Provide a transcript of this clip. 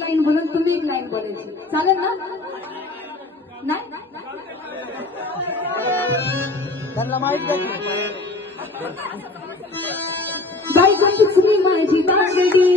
Line बोलून तुम्ही एक लाईन बोलायची, चालेल ना? नाही त्यांना माहित नाही बायको कुठली माझी बांगडी